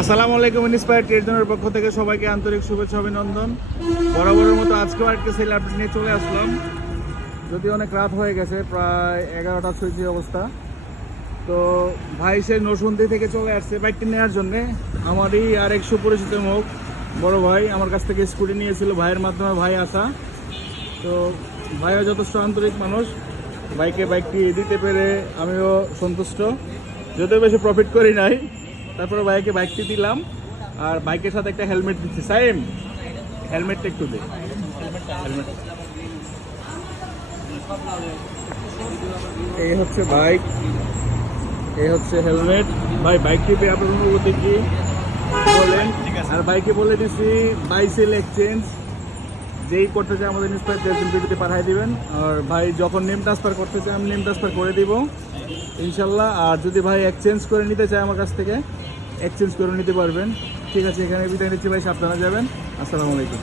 আসসালামু আলাইকুম। Inspire trade জোনের পক্ষ থেকে সবাইকে আন্তরিক শুভেচ্ছা অভিনন্দন। বরাবরের মতো আজকেও একটা সেল আপডেট নিয়ে চলে আসলাম। যদি অনেক রাত হয়ে গেছে, প্রায় 11টা ছুঁইছি অবস্থা। তো ভাই সে নরসিংদী থেকে চলে আসছে বাইকটি নেওয়ার জন্যে। আমারই আর এক সুপরিচিত মুখ বড় ভাই আমার কাছ থেকে স্কুটি নিয়েছিল, ভাইয়ের মাধ্যমে ভাই আসা। তো ভাইও যথেষ্ট আন্তরিক মানুষ, বাইকটি দিতে পেরে আমিও সন্তুষ্ট। যদিও বেশি প্রফিট করি নাই, তারপরে ভাইকে বাইকটি দিলাম। আর বাইকের সাথে একটা হেলমেট দিচ্ছি। সাইম, হেলমেটটা একটু দে। হেলমেট এই হচ্ছে বাইক, এই হচ্ছে হেলমেট। ভাই বাইকটি পেয়ে আপনার অনুভূতি কি বলেন? আর বাইকে বলে দিচ্ছি বাইসেল এক্সচেঞ্জ যেই করতে চাই আমাদের ইন্সপায়ার ভিডিওতে পাঠিয়ে দিবেন। আর ভাই যখন নেম ট্রান্সফার করতে চাই আমি নেম ট্রান্সফার করে দিব ইনশাল্লাহ। আর যদি ভাই এক্সচেঞ্জ করে নিতে চায় আমার কাছ থেকে, এক্সচেঞ্জ করে নিতে পারবেন। ঠিক আছে, এখানে বিদায় নিচ্ছি ভাই, সাবধানে যাবেন। আসসালামু আলাইকুম।